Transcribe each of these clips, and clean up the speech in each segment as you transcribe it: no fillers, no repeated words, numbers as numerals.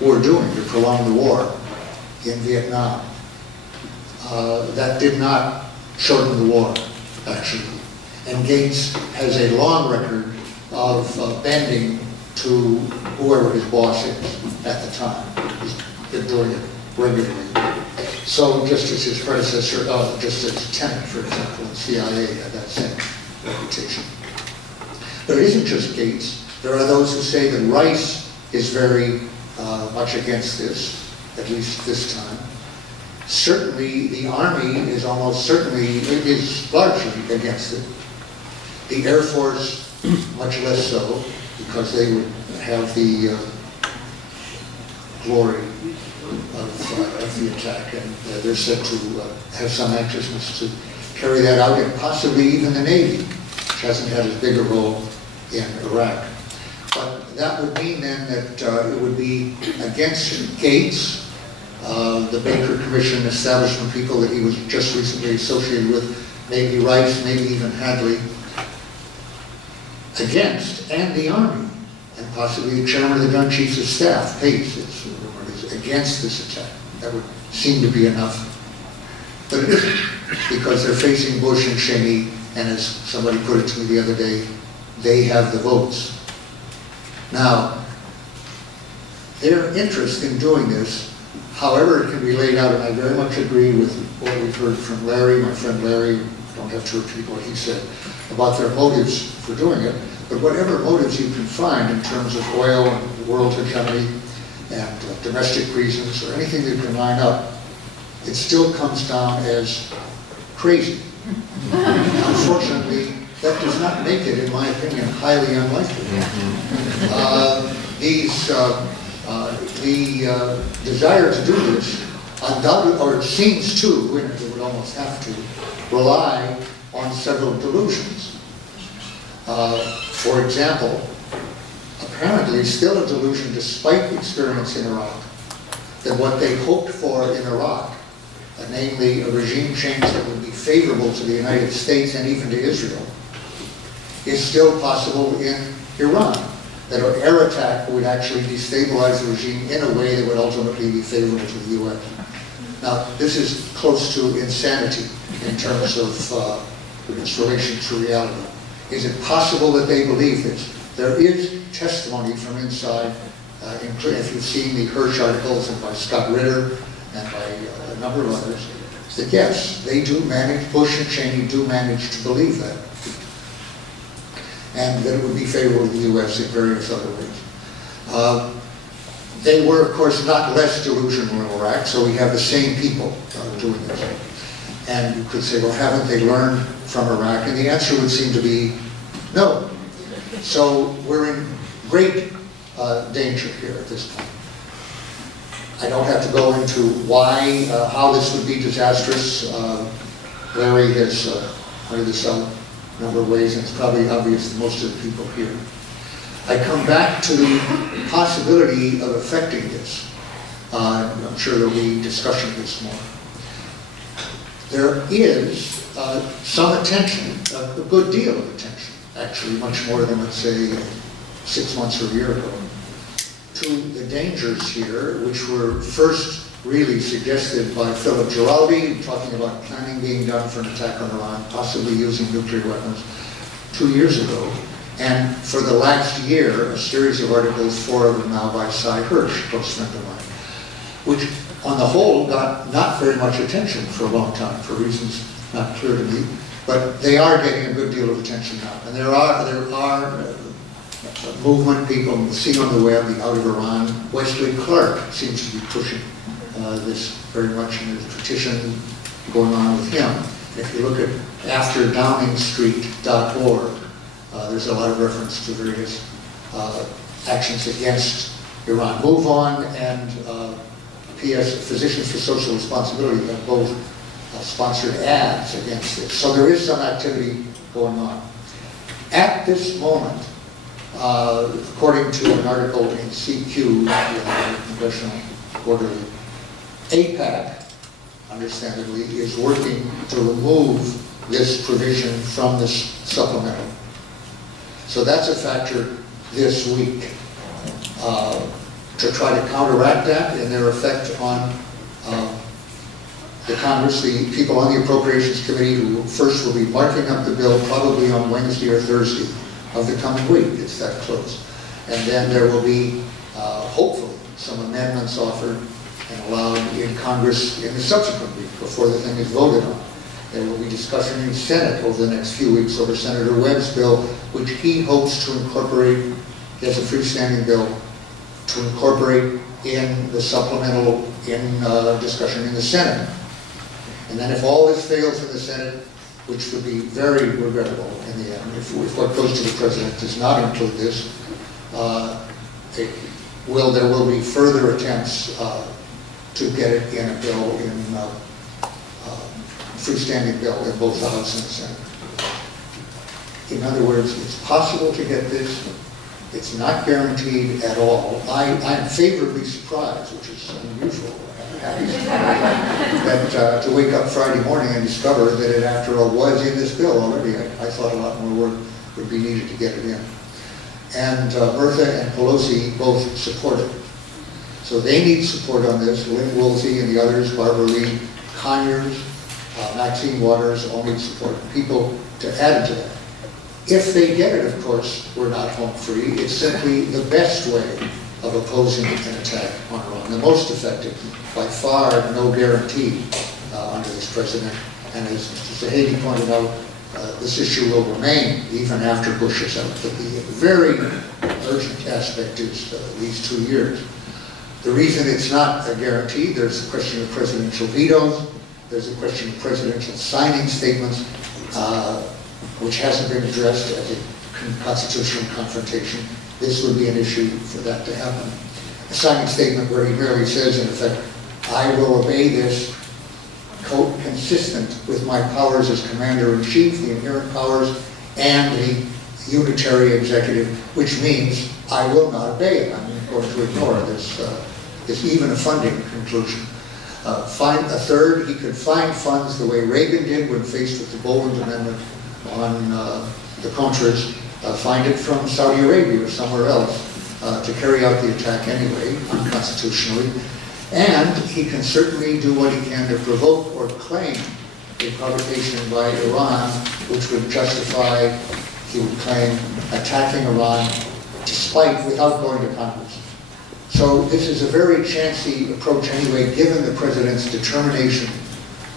were doing to prolong the war in Vietnam. That did not shorten the war, actually. And Gates has a long record of bending to whoever his boss is at the time. He's been doing it regularly. So just as his predecessor, just as Tenet, for example, in the CIA had that same reputation. But it isn't just Gates. There are those who say that Rice is very much against this, at least this time. Certainly, the Army is almost certainly, it is largely against it. The Air Force, much less so, because they would have the glory of the attack, and they're said to have some anxiousness to carry that out, and possibly even the Navy, which hasn't had as big a role in Iraq. But that would mean then that it would be against Gates, the Baker Commission establishment people that he was just recently associated with, maybe Rice, maybe even Hadley, against, and the Army, and possibly the chairman of the Gun Chiefs of Staff, Pace, is against this attack. That would seem to be enough. But it isn't, because they're facing Bush and Cheney, and as somebody put it to me the other day, they have the votes. Now, their interest in doing this, however it can be laid out, and I very much agree with what we've heard from Larry, my friend Larry, I don't have to repeat what he said, about their motives for doing it, but whatever motives you can find in terms of oil and world hegemony and domestic reasons or anything that you can line up, it still comes down as crazy. Unfortunately, that does not make it, in my opinion, highly unlikely. The desire to do this undoubtedly, or it seems to, and it would almost have to, rely on several delusions. For example, apparently still a delusion despite the experience in Iraq, that what they hoped for in Iraq, namely a regime change that would be favorable to the United States and even to Israel, is still possible in Iran. That an air attack would actually destabilize the regime in a way that would ultimately be favorable to the U.S. Now, this is close to insanity in terms of its relation to reality. Is it possible that they believe this? There is testimony from inside, if you've seen the Hirsch articles and by Scott Ritter and by a number of others, that yes, they do manage, Bush and Cheney do manage to believe that. And that it would be favorable to the U.S. in various other ways. They were, of course, not less delusional in Iraq, so we have the same people doing this. And you could say, well, haven't they learned from Iraq? And the answer would seem to be no. So we're in great danger here at this point. I don't have to go into why, how this would be disastrous. Larry has pointed this out a number of ways, and it's probably obvious to most of the people here. I come back to the possibility of affecting this. I'm sure there'll be discussion of this more. There is some attention, a good deal of attention, actually much more than, let's say, 6 months or a year ago, to the dangers here, which were first really suggested by Philip Giraldi, talking about planning being done for an attack on Iran, possibly using nuclear weapons, 2 years ago. And for the last year, a series of articles, 4 of them now by Cy Hirsch, close friend of mine, which on the whole got not very much attention for a long time, for reasons not clear to me, but they are getting a good deal of attention now. And there are movement people see on the web, the Out of Iran. Wesley Clark seems to be pushing this very much, and there's a petition going on with him. And if you look at afterdowningstreet.org, there's a lot of reference to various actions against Iran. Move On and PS, Physicians for Social Responsibility, have both sponsored ads against this. So there is some activity going on. At this moment, according to an article in CQ, the Congressional Quarterly, AIPAC, understandably, is working to remove this provision from this supplemental. So that's a factor this week. to try to counteract that and their effect on the Congress. The people on the Appropriations Committee who first will be marking up the bill probably on Wednesday or Thursday of the coming week. It's that close. And then there will be, hopefully, some amendments offered and allowed in Congress in the subsequent week before the thing is voted on. There will be discussion in the Senate over the next few weeks over Senator Webb's bill, which he hopes to incorporate, he has a freestanding bill, to incorporate in the supplemental discussion in the Senate. And then if all this fails in the Senate, which would be very regrettable in the end, if what goes to the President does not include this, there will be further attempts to get it in a bill, in freestanding bill in both the House and the Senate. In other words, it's possible to get this. It's not guaranteed at all. I'm favorably surprised, which is unusual, that to wake up Friday morning and discover that it, after all, was in this bill already. I thought a lot more work would be needed to get it in. And Murtha and Pelosi both support it. So they need support on this. Lynn Woolsey and the others, Barbara Lee, Conyers, Maxine Waters, all need support. People to add to that. If they get it, of course, we're not home free. It's simply the best way of opposing an attack on Iran. The most effective, by far, no guarantee under this president. And as Mr. Zahedi pointed out, this issue will remain even after Bush is out. But the very urgent aspect is these 2 years. The reason it's not a guarantee, there's the question of presidential vetoes, there's the question of presidential signing statements, which hasn't been addressed as a constitutional confrontation. This would be an issue for that to happen. A signing statement where he merely says, in effect, I will obey this, quote, consistent with my powers as Commander-in-Chief, the inherent powers, and the unitary executive, which means I will not obey it. I'm going to ignore this even a funding conclusion. A third, he could find funds the way Reagan did when faced with the Boland Amendment on the Contras, find it from Saudi Arabia or somewhere else to carry out the attack anyway, unconstitutionally. And he can certainly do what he can to provoke or claim a provocation by Iran, which would justify, he would claim, attacking Iran without going to Congress. So this is a very chancy approach anyway, given the president's determination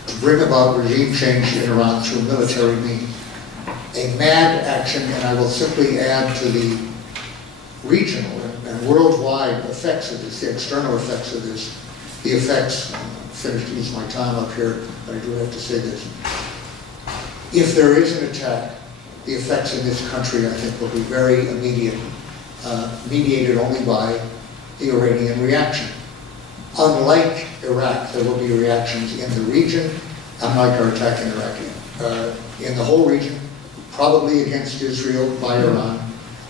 to bring about regime change in Iran through military means. A mad action, and I will simply add to the regional and worldwide effects of this, the external effects of this, the effects, I'm finished to use my time up here, but I do have to say this. If there is an attack, the effects in this country, I think, will be very immediate, mediated only by the Iranian reaction. Unlike Iraq, there will be reactions in the region, unlike our attack in Iraq, in the whole region, probably against Israel by Iran,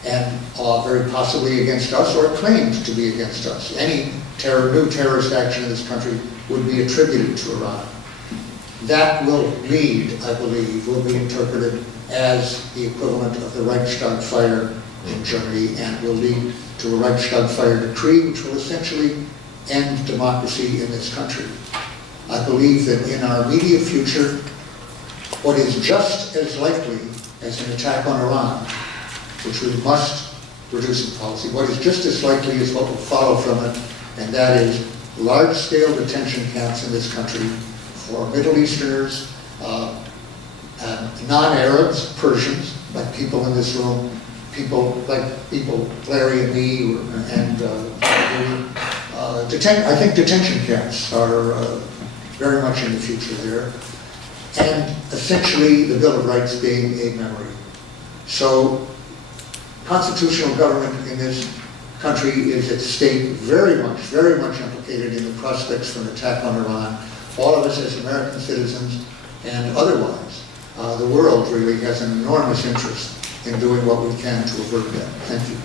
and very possibly against us, or claimed to be against us. Any new terrorist action in this country would be attributed to Iran. That will lead, I believe, will be interpreted as the equivalent of the Reichstag fire in Germany, and will lead to a Reichstag fire decree, which will essentially end democracy in this country. I believe that in our immediate future, what is just as likely as an attack on Iran, which we must reduce in policy, what is just as likely is what will follow from it, and that is large-scale detention camps in this country for Middle Easterners, non-Arabs, Persians, like people in this room, Larry and me, I think detention camps are very much in the future there, and essentially the Bill of Rights being a memory. So constitutional government in this country is at stake, very much implicated in the prospects for an attack on Iran. All of us as American citizens and otherwise, the world really has an enormous interest in doing what we can to avert that. Thank you.